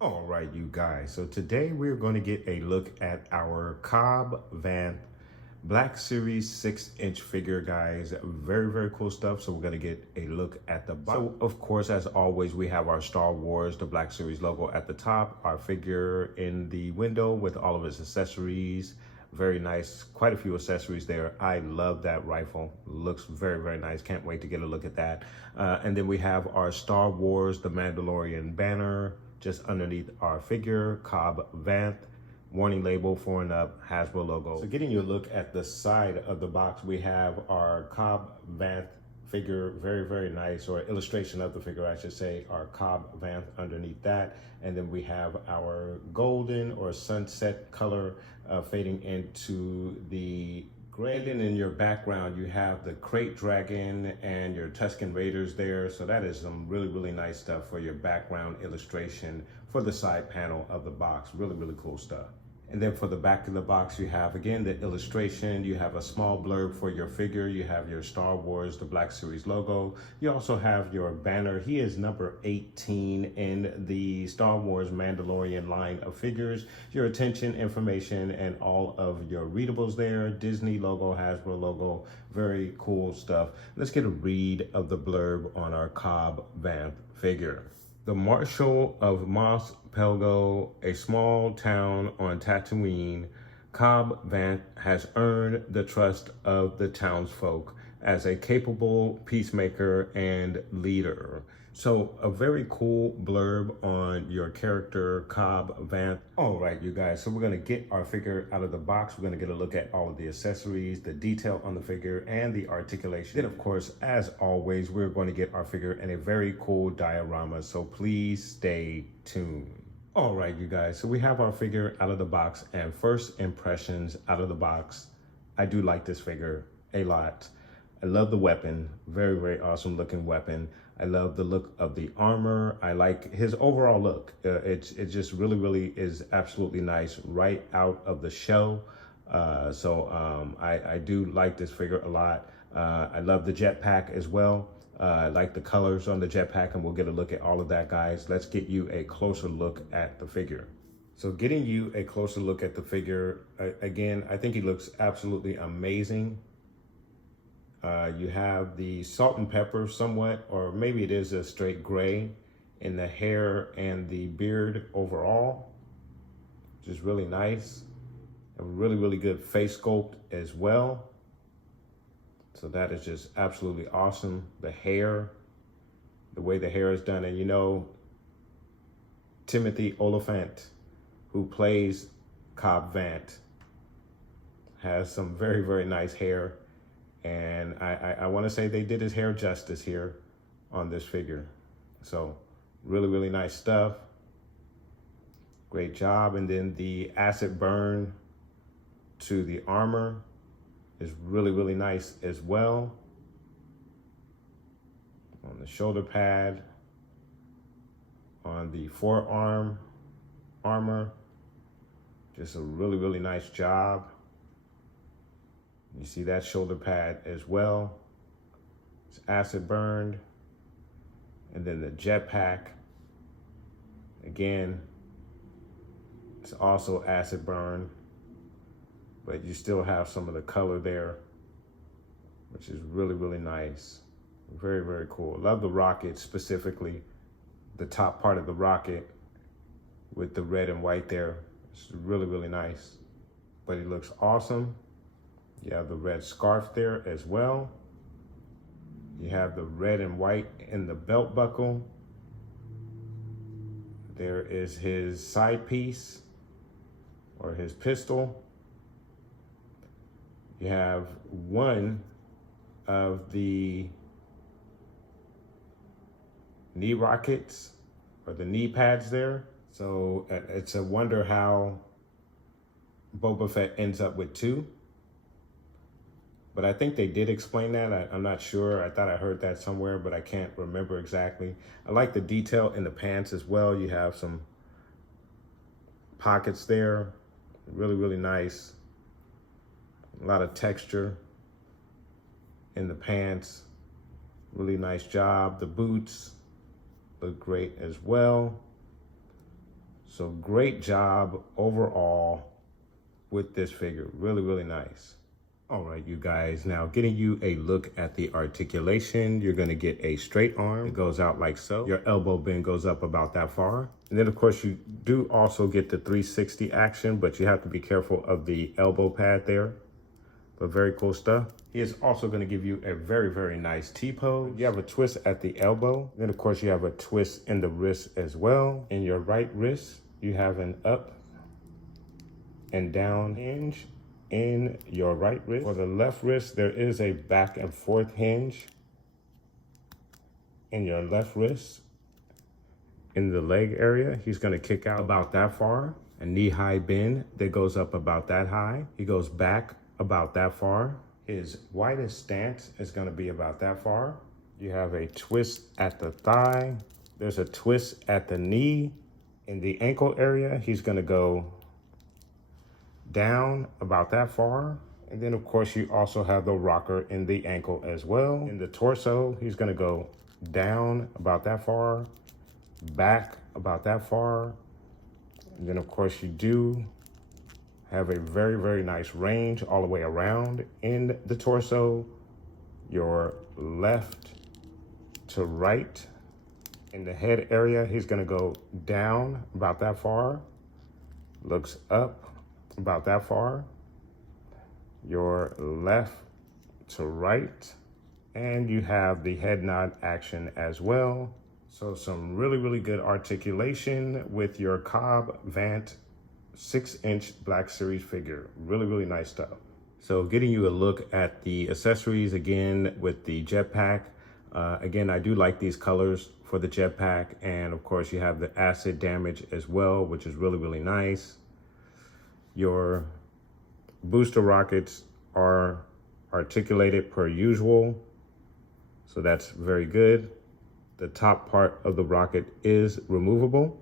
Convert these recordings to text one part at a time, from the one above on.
All right, you guys. So today we're going to get a look at our Cobb Vanth Black Series 6-inch figure, guys. Very, very cool stuff. So we're going to get a look at the box. So, of course, as always, we have our Star Wars, the Black Series logo at the top, our figure in the window with all of its accessories. Very nice. Quite a few accessories there. I love that rifle. Looks very, very nice. Can't wait to get a look at that. And then we have our Star Wars, the Mandalorian banner just underneath our figure, Cobb Vanth, warning label, 4 and up, Hasbro logo. So getting you a look at the side of the box, we have our Cobb Vanth figure, very, very nice, or illustration of the figure, I should say, our Cobb Vanth underneath that. And then we have our golden or sunset color fading into the gray. And then in your background, you have the Crate Dragon and your Tusken Raiders there. So that is some really, really nice stuff for your background illustration for the side panel of the box. Really, really cool stuff. And then for the back of the box, you have, again, the illustration. You have a small blurb for your figure. You have your Star Wars, the Black Series logo. You also have your banner. He is number 18 in the Star Wars Mandalorian line of figures. Your attention, information, and all of your readables there. Disney logo, Hasbro logo. Very cool stuff. Let's get a read of the blurb on our Cobb Vanth figure. The Marshal of Mos Pelgo, a small town on Tatooine, Cobb Vanth has earned the trust of the townsfolk as a capable peacemaker and leader. So a very cool blurb on your character, Cobb Vanth. All right, you guys, so we're gonna get our figure out of the box. We're gonna get a look at all of the accessories, the detail on the figure, and the articulation. Then, of course, as always, we're going to get our figure in a very cool diorama, so please stay tuned. All right, you guys, so we have our figure out of the box, and first impressions out of the box, I do like this figure a lot. I love the weapon, very, very awesome looking weapon. I love the look of the armor. I like his overall look. It just really, really is absolutely nice right out of the shell. I do like this figure a lot. I love the jetpack as well. I like the colors on the jetpack, and we'll get a look at all of that, guys. Let's get you a closer look at the figure. So getting you a closer look at the figure, again, I think he looks absolutely amazing. You have the salt and pepper somewhat, or maybe it is a straight gray in the hair and the beard overall, which is really nice. A really, really good face sculpt as well. So that is just absolutely awesome. The hair, the way the hair is done. And you know, Timothy Oliphant, who plays Cobb Vanth, has some very, very nice hair. And I want to say they did his hair justice here on this figure. So really, really nice stuff. Great job. And then the acid burn to the armor is really, really nice as well. On the shoulder pad, on the forearm armor, just a really, really nice job. You see that shoulder pad as well. It's acid burned. And then the jetpack, again, it's also acid burned, but you still have some of the color there, which is really, really nice. Very, very cool. Love the rocket, specifically the top part of the rocket with the red and white there. It's really, really nice, but it looks awesome. You have the red scarf there as well. You have the red and white in the belt buckle. There is his side piece or his pistol. You have one of the knee rockets or the knee pads there. So it's a wonder how Boba Fett ends up with two. But I think they did explain that. I'm not sure. I thought I heard that somewhere, but I can't remember exactly. I like the detail in the pants as well. You have some pockets there. Really, really nice. A lot of texture in the pants. Really nice job. The boots look great as well. So great job overall with this figure. Really, really nice. All right, you guys, now getting you a look at the articulation. You're gonna get a straight arm. It goes out like so. Your elbow bend goes up about that far. And then of course you do also get the 360 action, but you have to be careful of the elbow pad there. But very cool stuff. He is also gonna give you a very, very nice T-pose. You have a twist at the elbow. Then of course you have a twist in the wrist as well. In your right wrist, you have an up and down hinge in your right wrist. For the left wrist, there is a back and forth hinge in your left wrist. In the leg area, he's gonna kick out about that far. A knee-high bend that goes up about that high. He goes back about that far. His widest stance is gonna be about that far. You have a twist at the thigh. There's a twist at the knee. In the ankle area, he's gonna go down about that far. And then of course you also have the rocker in the ankle as well. In the torso, he's gonna go down about that far, back about that far. And then of course you do have a very, very nice range all the way around in the torso. Your left to right. In the head area, he's gonna go down about that far, looks up about that far, your left to right, and you have the head nod action as well. So some really, really good articulation with your Cobb Vanth 6-inch Black Series figure. Really, really nice stuff. So getting you a look at the accessories again with the jetpack. Again, I do like these colors for the jetpack, and of course you have the acid damage as well, which is really, really nice. Your booster rockets are articulated per usual, so that's very good. The top part of the rocket is removable,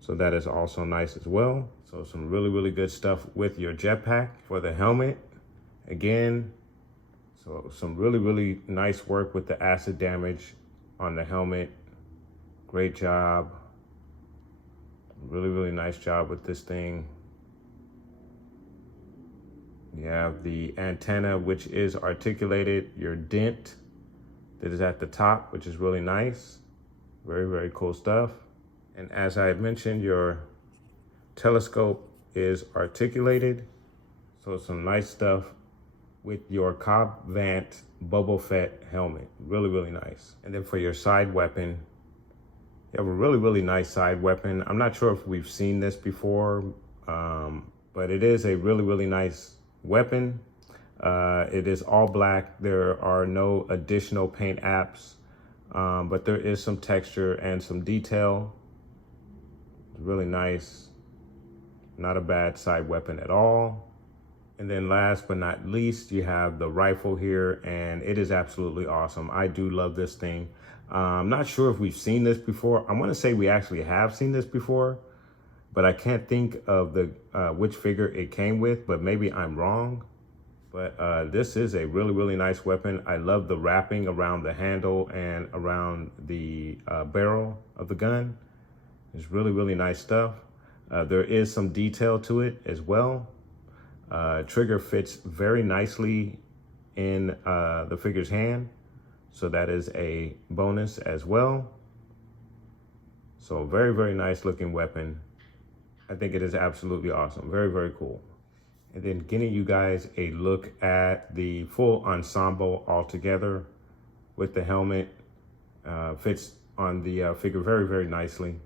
so that is also nice as well. So some really, really good stuff with your jetpack. For the helmet, again, so some really, really nice work with the acid damage on the helmet. Great job. Really, really nice job with this thing. You have the antenna, which is articulated, your dent that is at the top, which is really nice. Very, very cool stuff. And as I had mentioned, your telescope is articulated. So some nice stuff with your Cobb Vanth Boba Fett helmet. Really, really nice. And then for your side weapon, you have a really, really nice side weapon. I'm not sure if we've seen this before, but it is a really, really nice weapon. It is all black. There are no additional paint apps, but there is some texture and some detail. It's really nice. Not a bad side weapon at all. And then last but not least, you have the rifle here, and it is absolutely awesome. I do love this thing. I'm not sure if we've seen this before. I want to say we actually have seen this before, but I can't think of the which figure it came with, but maybe I'm wrong. But this is a really, really nice weapon. I love the wrapping around the handle and around the barrel of the gun. It's really, really nice stuff. There is some detail to it as well. Trigger fits very nicely in the figure's hand, so that is a bonus as well. So very, very nice looking weapon. I think it is absolutely awesome. Very, very cool. And then getting you guys a look at the full ensemble all together with the helmet. Fits on the figure very, very nicely,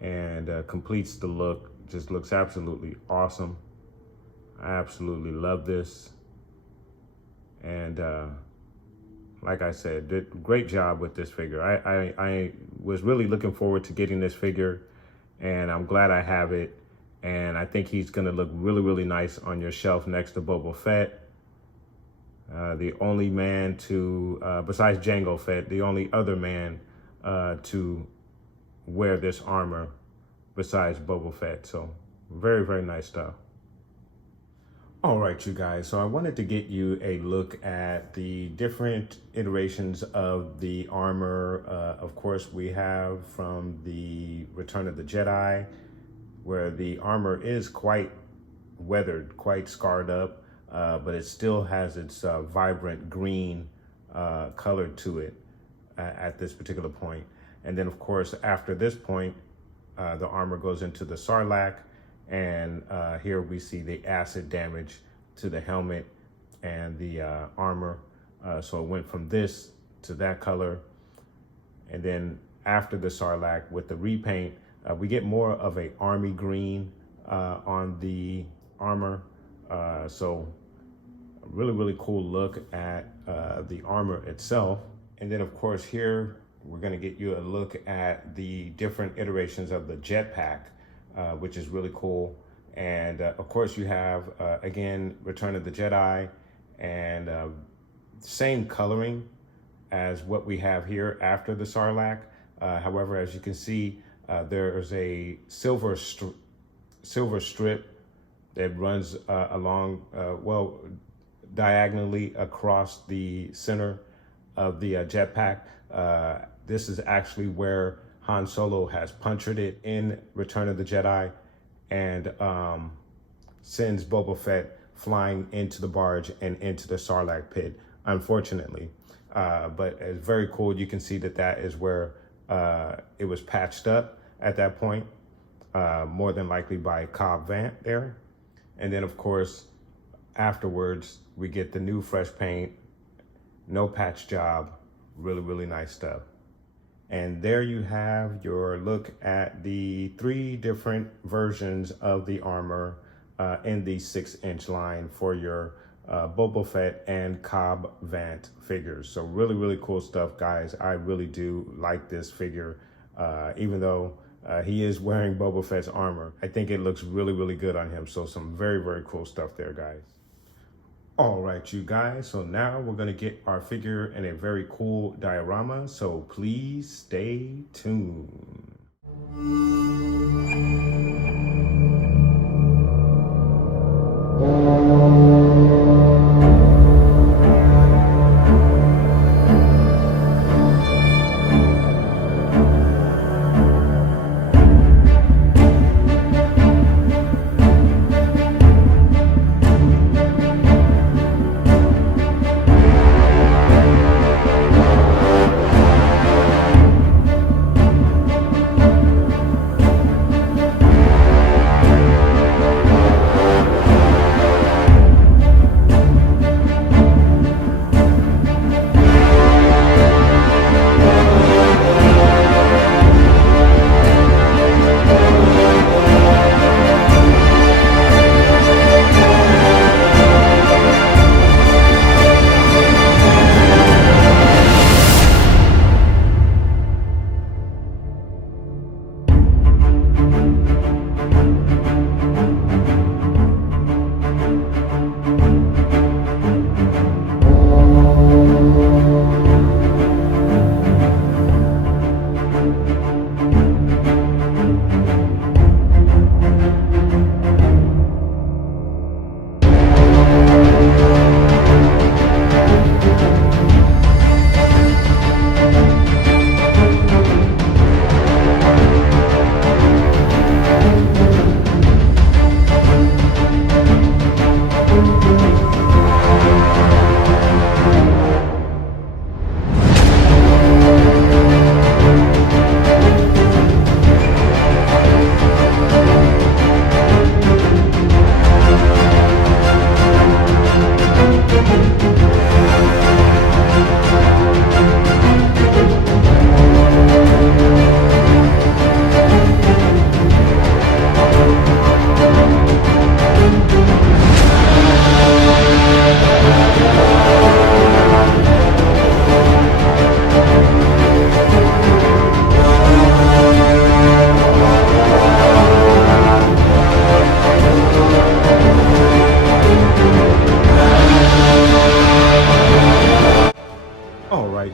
and completes the look. Just looks absolutely awesome. I absolutely love this. And like I said, did a great job with this figure. I was really looking forward to getting this figure, and I'm glad I have it. And I think he's gonna look really, really nice on your shelf next to Boba Fett. The only man to, besides Jango Fett, the only other man to wear this armor besides Boba Fett. So very, very nice stuff. All right, you guys, so I wanted to get you a look at the different iterations of the armor. Of course, we have from the Return of the Jedi, where the armor is quite weathered, quite scarred up, but it still has its vibrant green color to it at this particular point. And then, of course, after this point, the armor goes into the Sarlacc, and here we see the acid damage to the helmet and the armor. So it went from this to that color. And then after the Sarlacc with the repaint, we get more of a army green on the armor. So really, really cool look at the armor itself. And then, of course, here we're going to get you a look at the different iterations of the jetpack, which is really cool. And of course, you have, again, Return of the Jedi, and same coloring as what we have here after the Sarlacc. However, as you can see, there's a silver strip that runs along, well, diagonally across the center of the jetpack. This is actually where Han Solo has punctured it in Return of the Jedi, and sends Boba Fett flying into the barge and into the Sarlacc pit, unfortunately. But it's very cool. You can see that that is where it was patched up at that point, more than likely by Cobb Vanth there. And then, of course, afterwards, we get the new fresh paint, no patch job, really, really nice stuff. And there you have your look at the 3 different versions of the armor in the 6-inch line for your Boba Fett and Cobb Vanth figures. So really, really cool stuff, guys. I really do like this figure, even though he is wearing Boba Fett's armor. I think it looks really, really good on him. So some very, very cool stuff there, guys. All right, you guys, so now we're gonna get our figure in a very cool diorama, so please stay tuned.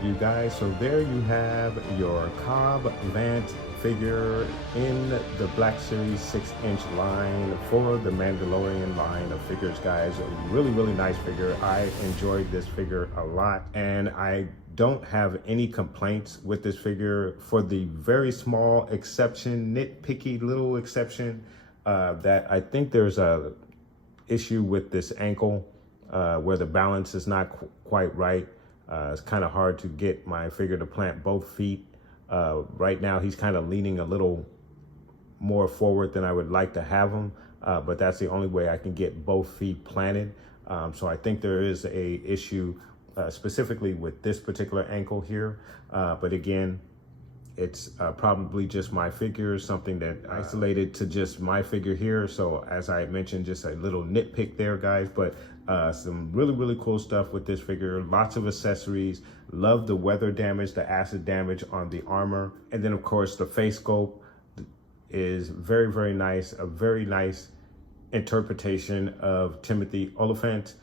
you guys. So there you have your Cobb Vanth figure in the Black Series 6-inch line for the Mandalorian line of figures, guys. A really nice figure. I enjoyed this figure a lot, and I don't have any complaints with this figure, for the very small exception, nitpicky little exception, that I think there's a issue with this ankle, where the balance is not quite right. It's kind of hard to get my figure to plant both feet. Right now he's kind of leaning a little more forward than I would like to have him, but that's the only way I can get both feet planted. So I think there is a issue specifically with this particular ankle here, but again, it's probably just my figure, something that isolated to just my figure here. So as I mentioned, just a little nitpick there, guys, but some really cool stuff with this figure. Lots of accessories. Love the weather damage, the acid damage on the armor. And then of course the face sculpt is very nice. A very nice interpretation of Timothy Oliphant.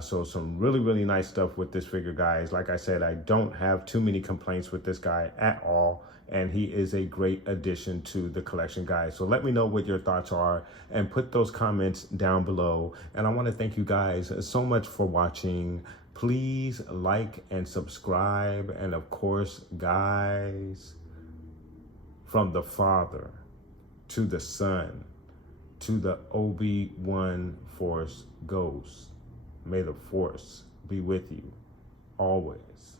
So some really nice stuff with this figure, guys. Like I said, I don't have too many complaints with this guy at all, and he is a great addition to the collection, guys. So let me know what your thoughts are and put those comments down below. And I want to thank you guys so much for watching. Please like and subscribe, and of course, guys, from the Father to the Son to the Obi-Wan Force Ghost, may the Force be with you always.